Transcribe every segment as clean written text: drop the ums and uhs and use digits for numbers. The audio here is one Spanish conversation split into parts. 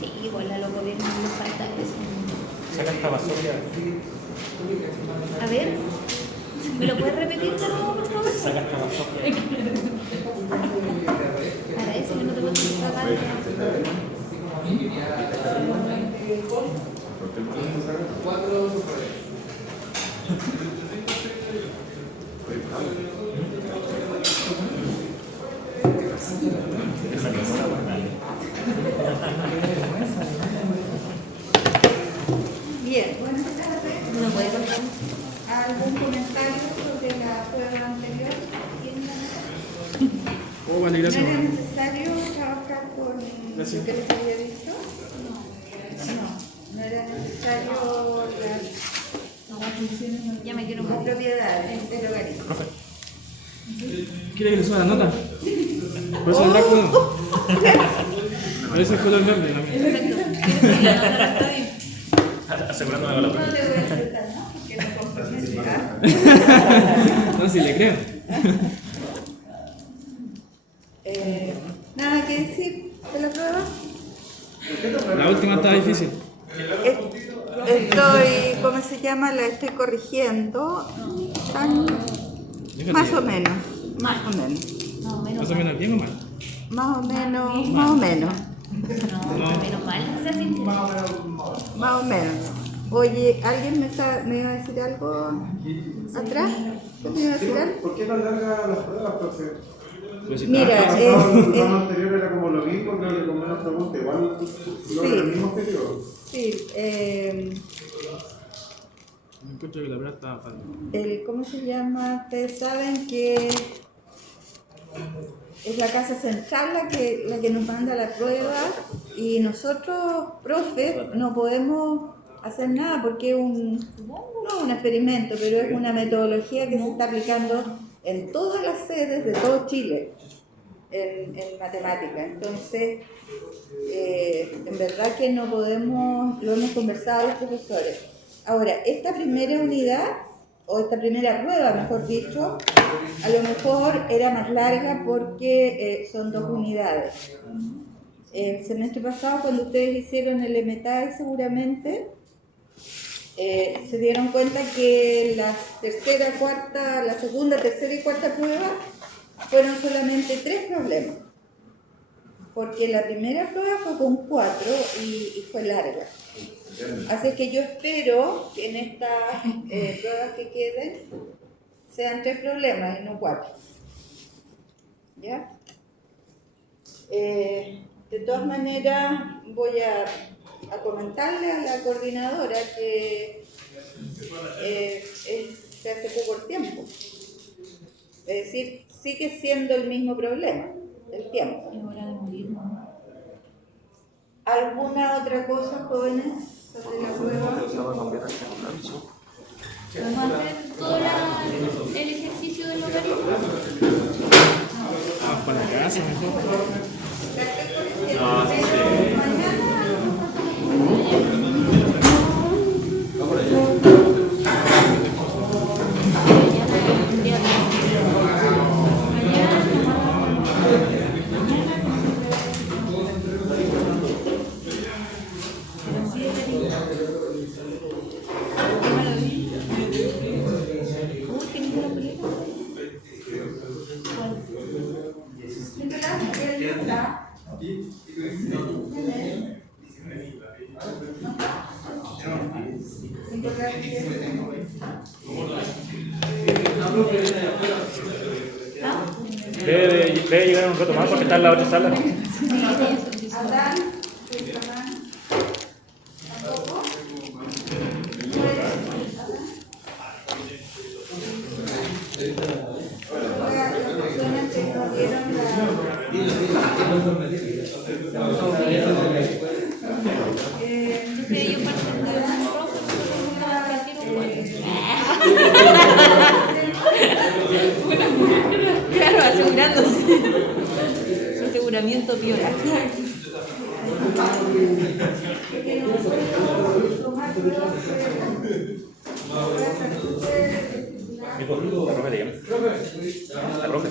Sí, igual a los gobiernos les falta eso. Saca esta basura. A ver, ¿me lo puedes repetir de nuevo, por favor? Saca esta basura. Para eso que no te puedo sacar. Bien, buenas tardes. ¿No puede contar? ¿Algún comentario sobre la prueba anterior? Oh, vale, ¿No gracias. era necesario trabajar con lo que les había dicho? No era necesario las funciones, Ya me quiero las mover. propiedades del organismo. ¿Quiere que le suba la nota? Por eso el Drácula. Ese es el color verde también. Perfecto. ¿Quieres que la nota está bien? Asegurándome con la No le voy a aceptar, ¿no? Porque no comprometo. No, si le creo. ¿Nada que decir de la prueba? La última estaba difícil. Estoy, ¿cómo se llama? La estoy corrigiendo. Más o menos. Más o menos. No, menos ¿Más o mal. menos bien o mal? Más o menos. Más o menos. No, menos mal. O sea, sí. Más o menos. Oye, ¿alguien me iba a decir algo atrás? ¿Qué me iba a decir algo? ¿Por qué tan larga las pruebas, profe? Pues si Mira, está- El programa anterior era como lo mismo, creo que con menos preguntas. Igual no era el mismo objetivo. sí, Me encuentro que la verdad estaba fácil. ¿cómo se llama? Ustedes saben que es la casa central la que nos manda la prueba y nosotros, profes, no podemos hacer nada porque es no un experimento, pero es una metodología que se está aplicando en todas las sedes de todo Chile en matemática. Entonces, en verdad que no podemos, lo hemos conversado los profesores. Ahora, esta primera unidad, o esta primera prueba, mejor dicho, a lo mejor era más larga porque son 2 unidades. El semestre pasado, cuando ustedes hicieron el MTAE, seguramente se dieron cuenta que la segunda, tercera y cuarta prueba fueron solamente 3 problemas. Porque la primera prueba fue con 4 y fue larga. Así que yo espero que en estas pruebas que queden sean 3 problemas y no 4. ¿Ya? De todas maneras, voy a comentarle a la coordinadora que se hace poco el tiempo. Es decir, sigue siendo el mismo problema, el tiempo. Es hora de morir, ¿no? ¿Alguna otra cosa, jóvenes, sobre la prueba? ¿Vamos a hacer todo el ejercicio del logaritmo? Vamos para la casa mejor. Debe llegar un rato más porque está en la otra sala. Adán, ¿tampoco? Las personas que nos dieron Sí, yo parto de un profe, claro, asegurándose. Su aseguramiento piola. tomar pruebas Nico, la profe te llama. La profe.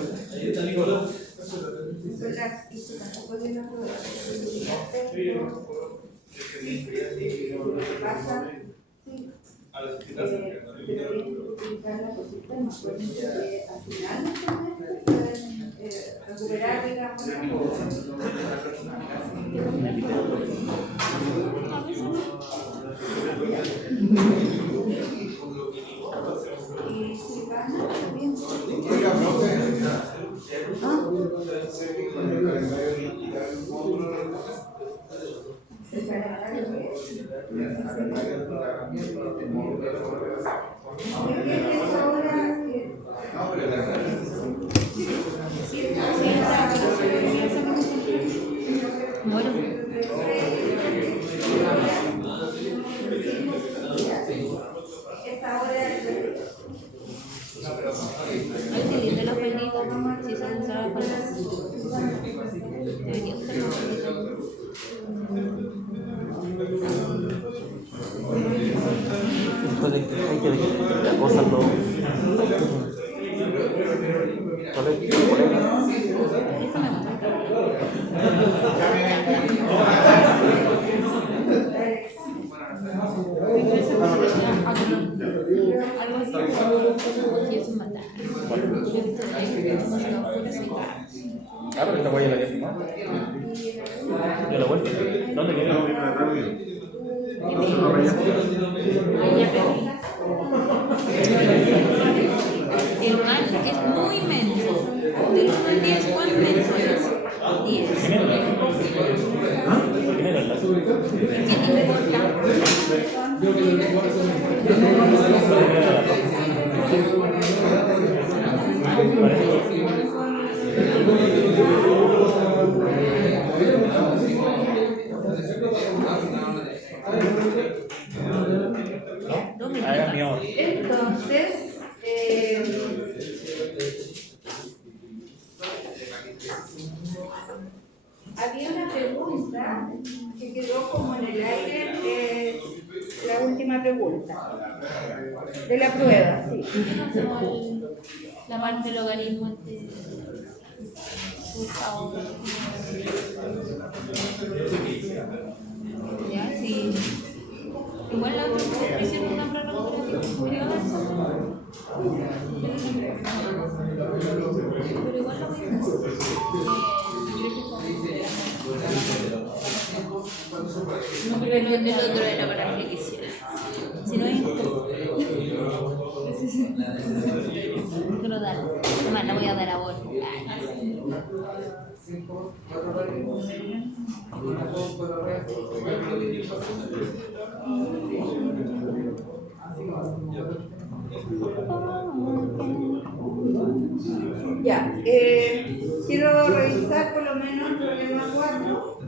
Ah, pero esta guaya la había filmado. Yo la vuelta. ¿Dónde quedó? El mal es muy inmenso. Del 1 al 10, ¿cuán inmenso es? 10. ¿Quién era el lazo? ¿Qué importa? Entonces, había una pregunta que quedó como en el aire, la última pregunta de la prueba, sí. La parte del logaritmo ya, sí. Igual la otra vez hicieron una prórroga podría haber pero igual lo voy a no, pero el otro era para repetición. Si no hay pero dale. Además, la voy a dar a vos. Ya, quiero revisar por lo menos el problema 4,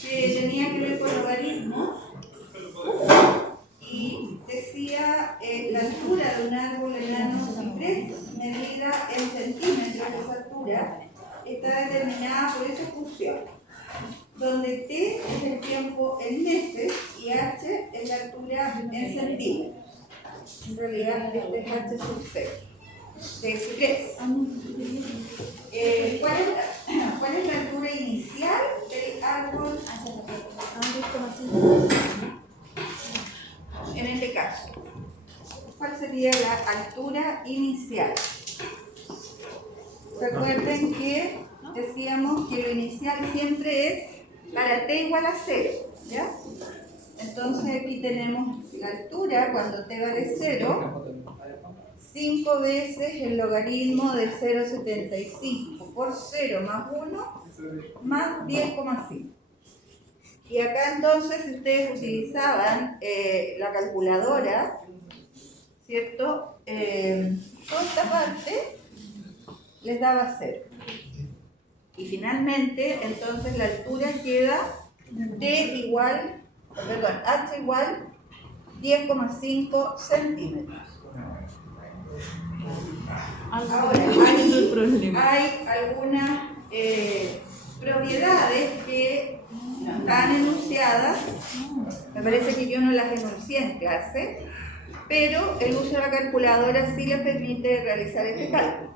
que tenía que ver con logaritmos, y decía la altura de un árbol enano ciprés, medida en centímetros de esa altura, está determinada por esa función, donde t es el tiempo en meses y h es la altura en centímetros. En realidad, este es h sub c. De ciprés. ¿Cuál es la altura inicial del árbol? En este caso, ¿cuál sería la altura inicial? Recuerden que decíamos que lo inicial siempre es para t igual a 0, ¿ya? Entonces aquí tenemos la altura cuando t vale 0, 5 veces el logaritmo de 0,75 por 0 más 1 más 10,5. Y acá entonces, si ustedes utilizaban la calculadora, ¿cierto? Toda esta parte les daba 0. Y finalmente, entonces la altura queda h igual 10,5 centímetros. Ahora, hay algunas propiedades que están enunciadas, me parece que yo no las enuncié en clase, pero el uso de la calculadora sí les permite realizar este cálculo.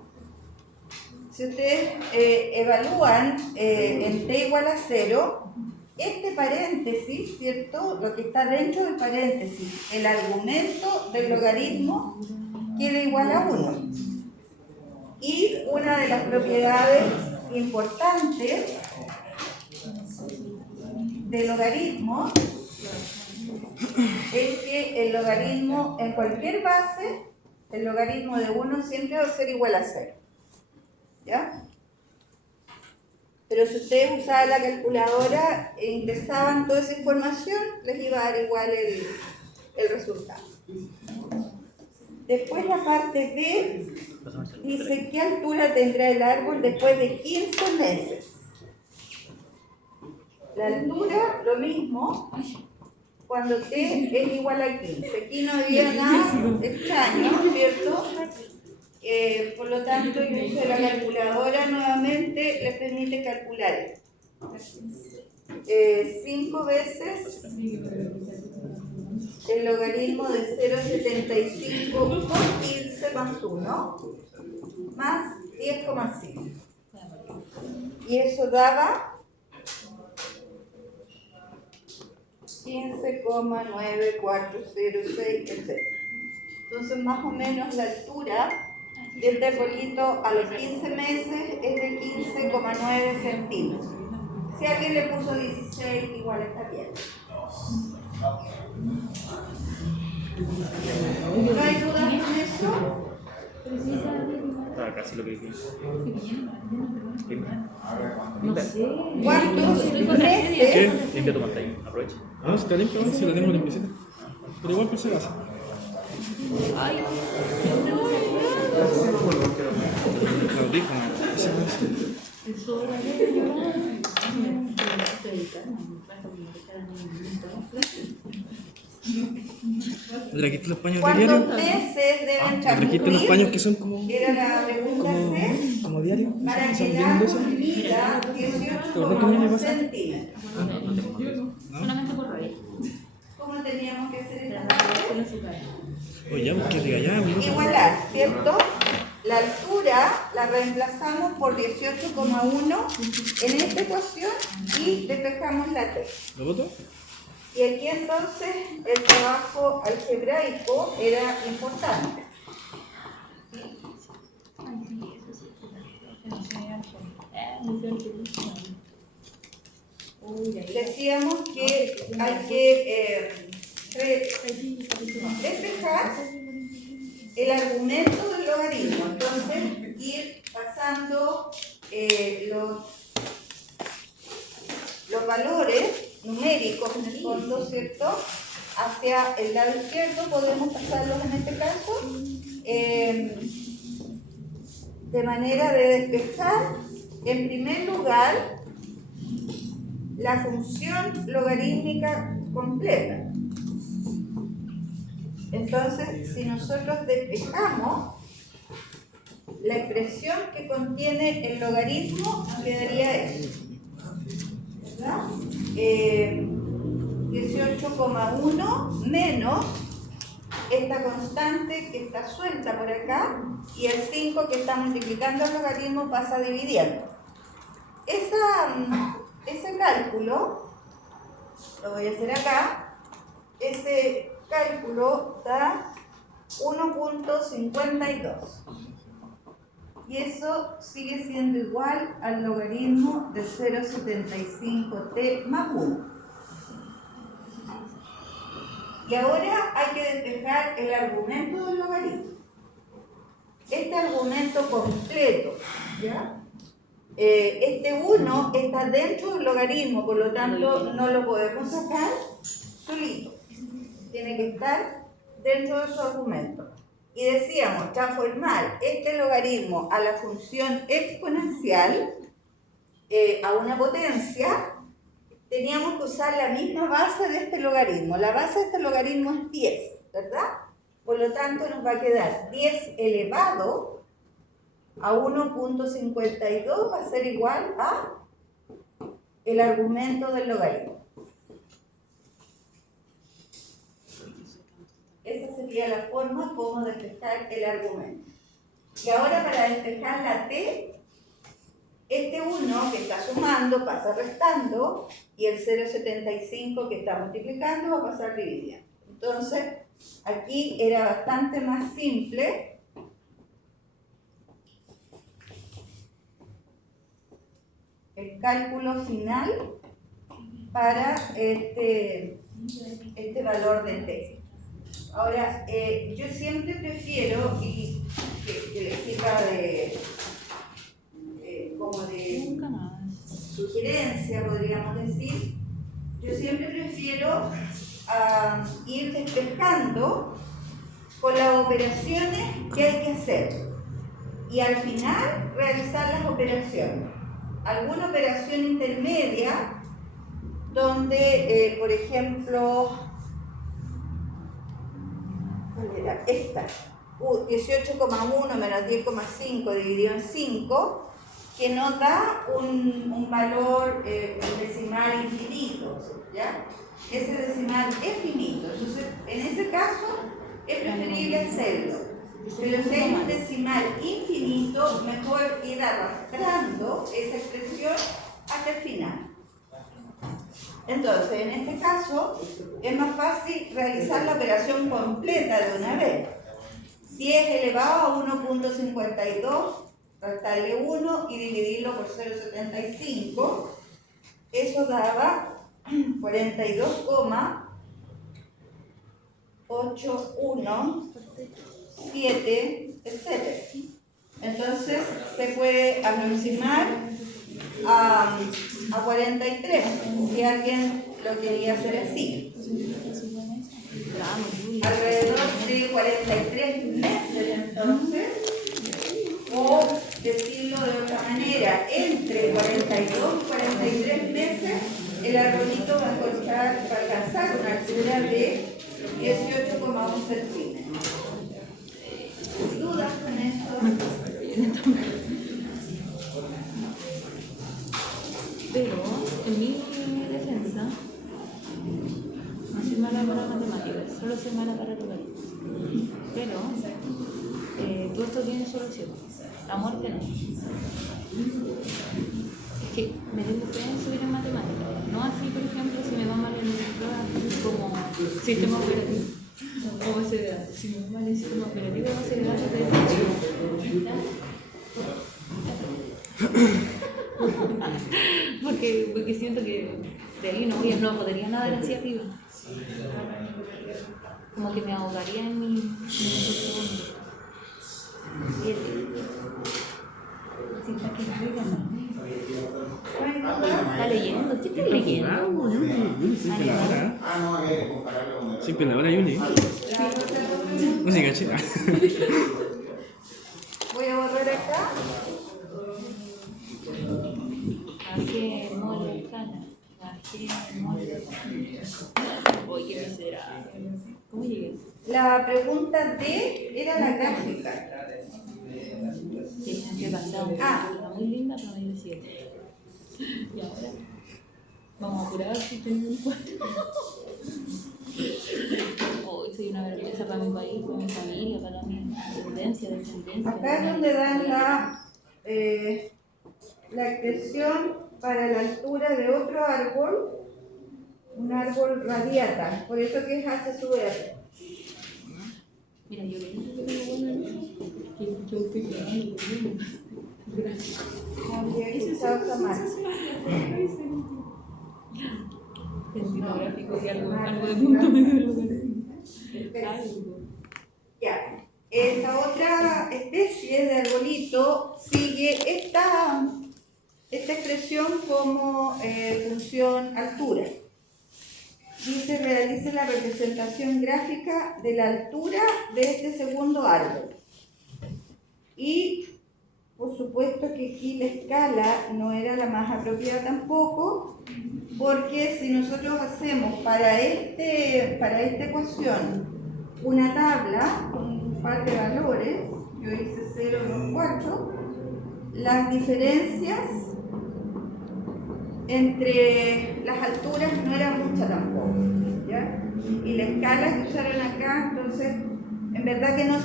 Si ustedes evalúan en t igual a 0, este paréntesis, ¿cierto? Lo que está dentro del paréntesis, el argumento del logaritmo queda igual a 1. Y una de las propiedades importantes del logaritmo es que el logaritmo en cualquier base, el logaritmo de 1 siempre va a ser igual a 0. ¿Ya? Pero si ustedes usaban la calculadora e ingresaban toda esa información, les iba a dar igual el resultado. Después la parte B dice qué altura tendrá el árbol después de 15 meses. La altura, lo mismo, cuando t es igual a 15. Aquí no había nada extraño, ¿cierto? Por lo tanto, el uso de la calculadora nuevamente les permite calcular 5 veces el logaritmo de 0,75 por 15 más 1 más 10,5. Y eso daba 15,9406, etc. Entonces, más o menos la altura de este arbolito a los 15 meses es de 15,9 centímetros. Si alguien le puso 16, igual está bien. ¿No hay dudas con eso? Ah, casi lo que dije. ¿Cuántos meses? ¿Qué? Limpia tu pantalla, aprovecha. Ah, si está limpio, si la tengo limpiecita. Pero igual por si acaso. Los audífonos. ¿Me trajiste los paños de diario? ¿Cuántos meses deben ¿Me trajiste los paños transcurrir? que son como Era la pregunta C. como diario? Para ¿Son que el bien árbol dosos? mida ¿Te acordás que me 18,1 pasa? centímetros. Solamente por hoy. ¿Cómo teníamos que hacer esta parte? Oye, ya, porque diga ya, bro. Igualar, ¿cierto? La altura la reemplazamos por 18,1 en esta ecuación y despejamos la T. ¿Lo voto? Y aquí entonces el trabajo algebraico era importante. Decíamos que hay que despejar el argumento del logaritmo. Entonces, ir pasando los valores numéricos en el fondo, ¿cierto? Hacia el lado izquierdo, podemos pasarlos en este caso, de manera de despejar, en primer lugar, la función logarítmica completa. Entonces, si nosotros despejamos, la expresión que contiene el logaritmo quedaría eso, ¿verdad? 18,1 menos esta constante que está suelta por acá y el 5 que está multiplicando el logaritmo pasa dividiendo. Ese cálculo, lo voy a hacer acá, ese cálculo da 1.52 y eso sigue siendo igual al logaritmo de 0,75t más 1. Y ahora hay que despejar el argumento del logaritmo. Este argumento completo, ¿ya? Este 1 está dentro del logaritmo, por lo tanto no lo podemos sacar solito. Tiene que estar dentro de su argumento. Y decíamos, transformar este logaritmo a la función exponencial, a una potencia, teníamos que usar la misma base de este logaritmo. La base de este logaritmo es 10, ¿verdad? Por lo tanto, nos va a quedar 10 elevado a 1.52 va a ser igual a el argumento del logaritmo. Esa sería la forma como despejar el argumento. Y ahora para despejar la t, este 1 que está sumando pasa restando y el 0,75 que está multiplicando va a pasar dividiendo. Entonces, aquí era bastante más simple. El cálculo final para este valor de t. Ahora, yo siempre prefiero, y que les sirva como de Nunca más. sugerencia, podríamos decir, yo siempre prefiero ir despejando con las operaciones que hay que hacer y al final realizar las operaciones. Alguna operación intermedia donde, por ejemplo, ¿cuál era? Esta, 18,1 menos 10,5 dividido en 5, que nos da un valor decimal infinito, ¿ya? Ese decimal es finito, entonces en ese caso es preferible hacerlo. Pero si hay un decimal infinito, mejor ir arrastrando esa expresión hasta el final. Entonces, en este caso, es más fácil realizar la operación completa de una vez. 10 elevado a 1.52, restarle 1 y dividirlo por 0,75. Eso daba 42,817, etc. Entonces, se puede aproximar a 43, si alguien lo quería hacer así. Alrededor de 43 meses, entonces, o decirlo de otra manera, entre 42 y 43 meses, el arbolito va a alcanzar una altura de 18,1 centímetros. ¿Dudas con esto? Pero en mi defensa no soy mala para matemáticas, solo soy mala para logaritmos. Pero todo esto tiene solución. La muerte no. Es que me pueden subir en matemáticas. No así, por ejemplo, si me va mal en pruebas como sistema operativo o base de datos. Si me va mal en sistema operativo o base de datos porque siento que de ahí no podría nadar hacia arriba. Como que me ahogaría en mi segundo. ¿Está leyendo? ¿Qué está leyendo? Siempre la hora Yuni. No se caché. Voy a borrar acá. Bajé mole cana. Bajé mole. Oye, qué miserable. ¿Cómo llegué? La pregunta D era la gráfica. Sí, ¿qué pasó? Está muy linda, pero me dio 7. Y ahora vamos a apurar si tengo un cuarto. Hoy soy una vergüenza para mi país, para mi familia, para mi descendencia. Acá es donde dan la expresión para la altura de otro árbol, un árbol radiata, por eso que es H sub R. Mira, yo le dije que tengo bueno en eso, que yo estoy grabando por uno. Gracias. Habría escuchado esa marca. El gráfico y algo de punto medio de logaritmo. Algo. Ya. Esta otra especie de arbolito sigue esta expresión como función altura. Dice, realice la representación gráfica de la altura de este segundo árbol. Y por supuesto que aquí la escala no era la más apropiada tampoco, porque si nosotros hacemos para esta ecuación una tabla con un par de valores, yo hice 0, 2, 4, las diferencias entre las alturas no eran muchas tampoco, ¿ya? y la escala que usaron acá, entonces en verdad que no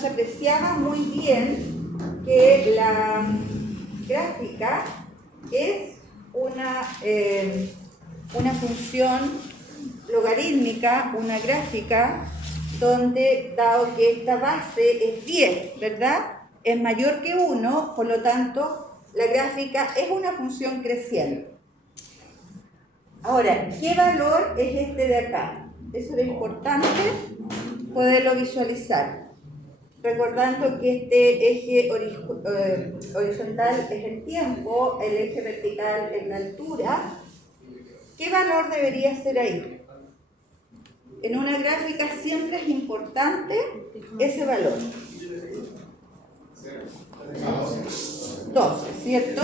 se apreciaba muy bien que la gráfica es una función logarítmica, una gráfica, donde, dado que esta base es 10, ¿verdad? Es mayor que 1, por lo tanto, la gráfica es una función creciente. Ahora, ¿qué valor es este de acá? Eso es importante poderlo visualizar. Recordando que este eje horizontal es el tiempo, el eje vertical es la altura. ¿Qué valor debería ser ahí? En una gráfica siempre es importante ese valor. 12, ¿cierto?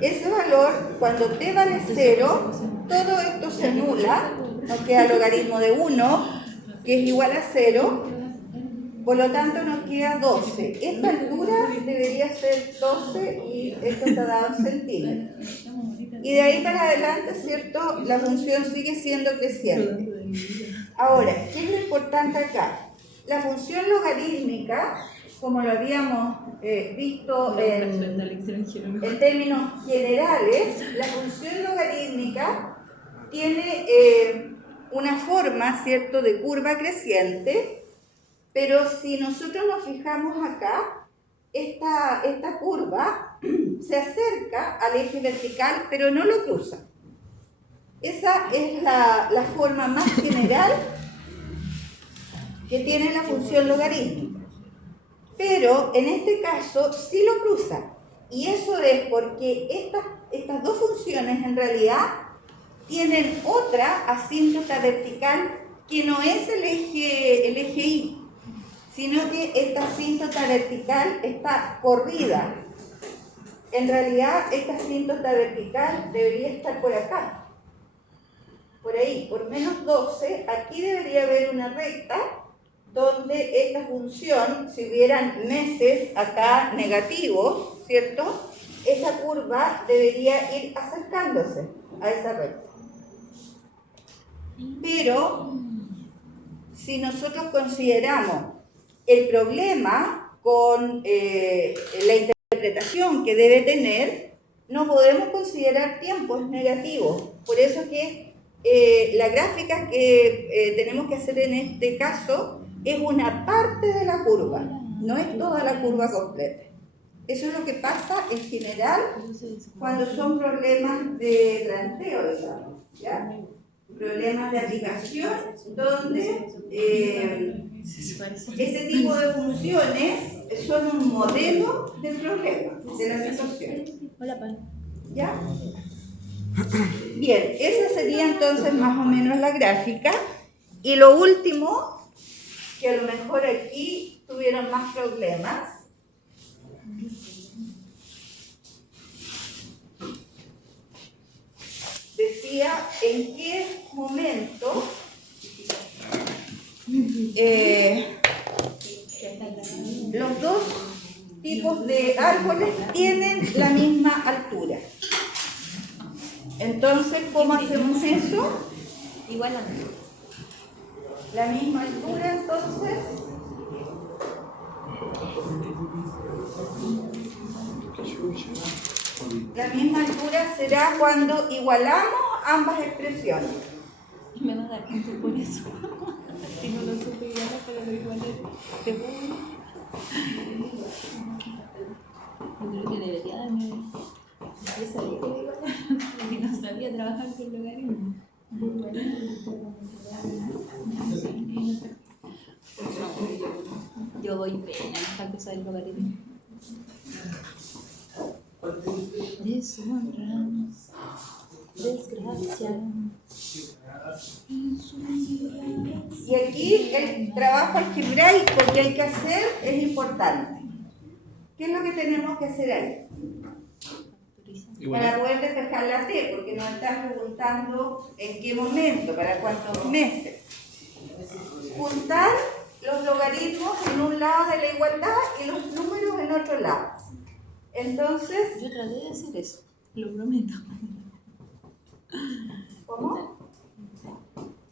Ese valor, cuando t vale 0, todo esto se anula, nos queda logaritmo de 1, que es igual a 0, por lo tanto nos queda 12. Esta altura debería ser 12 y esto está dado en centímetros. Y de ahí para adelante, ¿cierto? La función sigue siendo creciente. Ahora, ¿qué es lo importante acá? La función logarítmica, como lo habíamos visto en términos generales, la función logarítmica tiene una forma, ¿cierto?, de curva creciente, pero si nosotros nos fijamos acá, esta curva se acerca al eje vertical, pero no lo cruza. Esa es la forma más general que tiene la función logarítmica. Pero en este caso sí lo cruza. Y eso es porque estas dos funciones en realidad tienen otra asíntota vertical que no es el eje Y, sino que esta asíntota vertical está corrida. En realidad esta asíntota vertical debería estar por acá. Por ahí, por menos 12, aquí debería haber una recta donde esta función, si hubieran meses acá negativos, ¿cierto? Esa curva debería ir acercándose a esa recta. Pero, si nosotros consideramos el problema con la interpretación que debe tener, no podemos considerar tiempos negativos. Por eso que la gráfica que tenemos que hacer en este caso es una parte de la curva, no es toda la curva completa. Eso es lo que pasa en general cuando son problemas de planteo, digamos, ¿ya? Problemas de aplicación donde este tipo de funciones son un modelo del problema, de la situación. ¿Ya? Bien, esa sería entonces más o menos la gráfica. Y lo último, que a lo mejor aquí tuvieron más problemas, decía en qué momento los dos tipos de árboles tienen la misma altura. Entonces, ¿cómo hacemos eso? Igual a La misma altura, entonces. La misma altura será cuando igualamos ambas expresiones. me vas a dar punto por eso. Si no lo supe igual, pero lo igualé. Te juro. Yo creo que debería darme. Yo sabía que igual, porque no sabía trabajar con logaritmos. Yo voy pena en esta cosa del logaritmo. Deshonra, desgracia. Y aquí el trabajo algebraico que hay que hacer es importante. ¿Qué es lo que tenemos que hacer ahí? Para poder despejar la T, porque nos están preguntando en qué momento, para cuántos meses. Juntar los logaritmos en un lado de la igualdad y los números en otro lado. Entonces, yo traté de hacer eso, lo prometo. ¿cómo?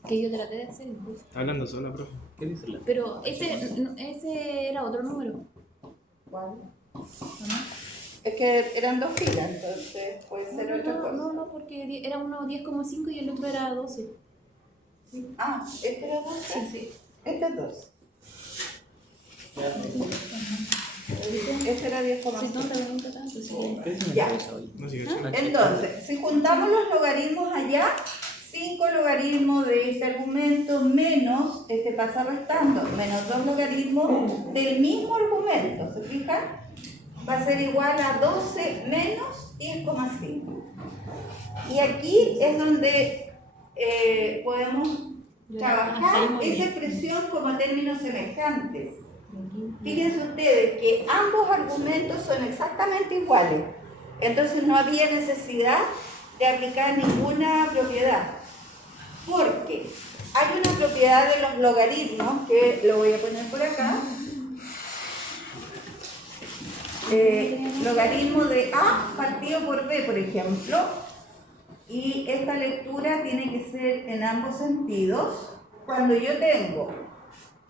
Que yo traté de hacer incluso. Está hablando sola, profe. ¿Qué dice? Pero ese era otro número. ¿Cuál? ¿O no? Es que eran dos filas, entonces puede ser otra cosa. No, porque era uno 10,5 y el otro era 12. Ah, ¿este era 12? Sí. Este es 12. Este era 10,5. Sí, no te pregunto tanto. Sí. Ya. No sigue. Entonces, si juntamos los logaritmos allá, 5 logaritmos de este argumento menos, este pasa restando, menos 2 logaritmos del mismo argumento, ¿se fijan? Va a ser igual a 12 menos 10,5. Y aquí es donde podemos trabajar esa expresión como términos semejantes. Fíjense ustedes que ambos argumentos son exactamente iguales. Entonces no había necesidad de aplicar ninguna propiedad. Porque hay una propiedad de los logaritmos, que lo voy a poner por acá. Logaritmo de A partido por B, por ejemplo. Y esta lectura tiene que ser en ambos sentidos. Cuando yo tengo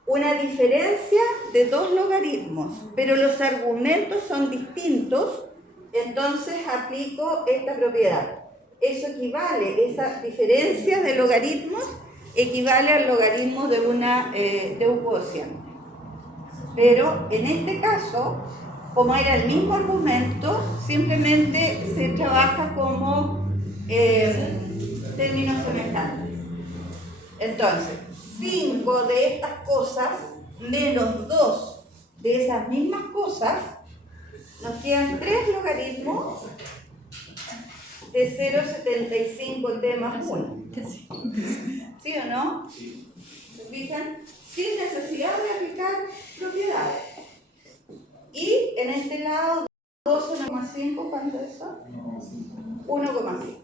una diferencia de dos logaritmos, pero los argumentos son distintos, entonces aplico esta propiedad. Eso equivale, esa diferencia de logaritmos equivale al logaritmo de un cociente. Pero en este caso, como era el mismo argumento, simplemente se trabaja como términos semejantes. Entonces, 5 de estas cosas menos 2 de esas mismas cosas, nos quedan 3 logaritmos de 0,75t más 1. ¿Sí o no? ¿Se fijan? Sin necesidad de aplicar propiedades. Y en este lado, 12,5, ¿cuánto es eso? 1,5.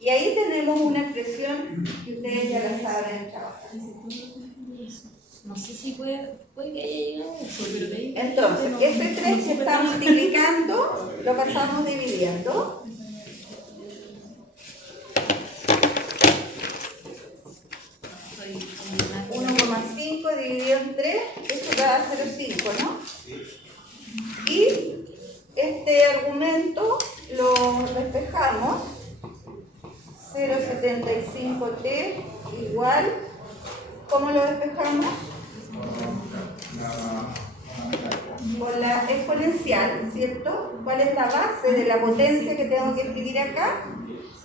Y ahí tenemos una expresión que ustedes ya la saben trabajar. No sé si puede que haya llegado a eso, pero de ahí... Entonces, este 3 que está multiplicando, lo pasamos dividiendo. Soy como una... 1,5 dividido en 3, esto da 0,5, ¿no? Y este argumento lo despejamos. 0,75t igual, ¿cómo lo despejamos? Con la exponencial, ¿cierto? ¿Cuál es la base de la potencia que tengo que escribir acá?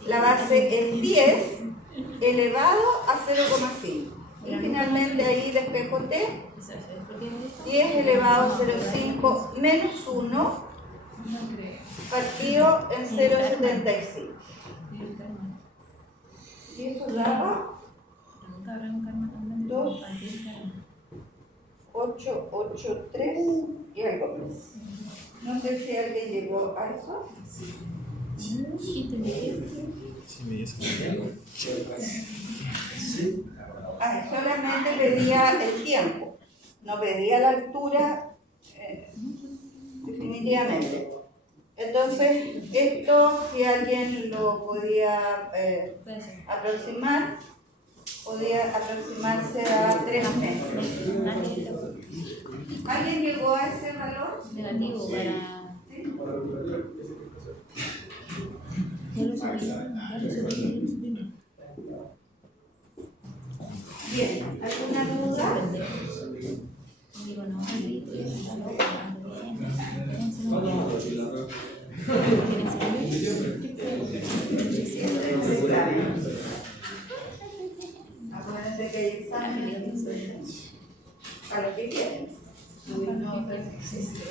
La base es 10 elevado a 0,5. Y finalmente ahí despejo t, 10 elevado a 0,5 menos 1 partido en 0,75. Y eso daba 2, 8, 8, 3 y algo más. No sé si alguien llegó a eso. Solamente pedía el tiempo, no pedía la altura, definitivamente. Entonces, esto, si alguien lo podía aproximar, podía aproximarse a 3 metros. ¿Alguien llegó a ese valor? Negativo para... ¿Sí? Bien, ¿alguna duda? Digo, no, Acuérdense que hay exámenes para los que quieren. No, para los que necesitan.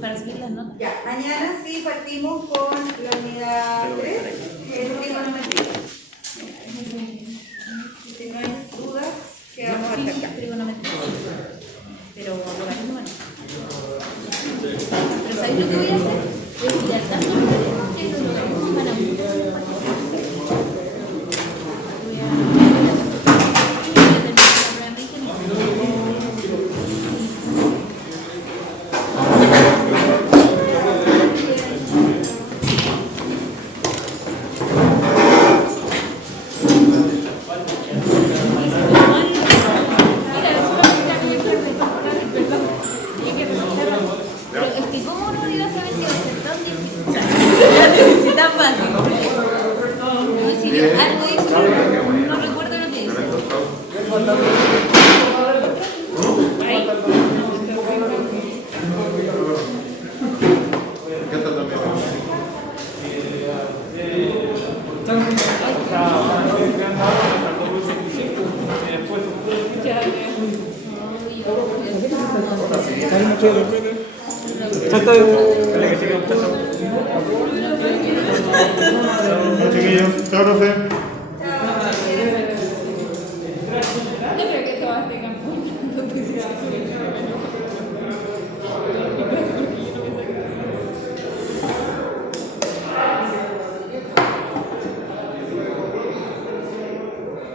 para subir las notas. Ya, mañana sí partimos con la unidad 3, que es trigonometría. Si no hay dudas, quedamos hasta acá. Trigonometría. Pero logaritmo no. Pero ¿sabéis lo que voy a hacer? Voy a estudiar tanto logaritmos que los logaritmos van a Chata. Chao, chiquillos. Chao, profe. Yo creo que todas tengan puntos.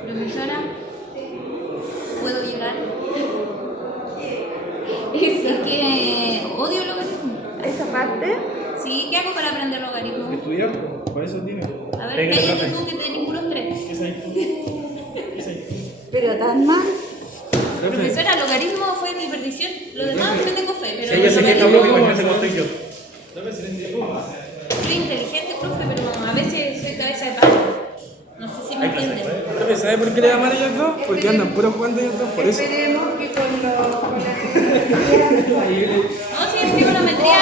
Profesora, ¿puedo llorar? Es que odio logaritmo. Esa parte, Sí, ¿qué hago para aprender logaritmo? Estudiar, por eso tiene. A ver, Venga, cállate profe. tú que tenés puros 3. ¿Qué es ahí? ¿Qué es ahí? pero tan mal. Profe, Profesora, logaritmo fue mi perdición. Lo demás no tengo fe, pero Si ella se queja, profe, imagínate cómo estoy yo. soy inteligente, profe, pero a veces soy cabeza de palo. No sé si me entienden. profe, ¿sabe por qué le llaman a ellos dos? Porque andan puro jugando ellos dos, por eso. Esperemos que con la No, si es trigonometría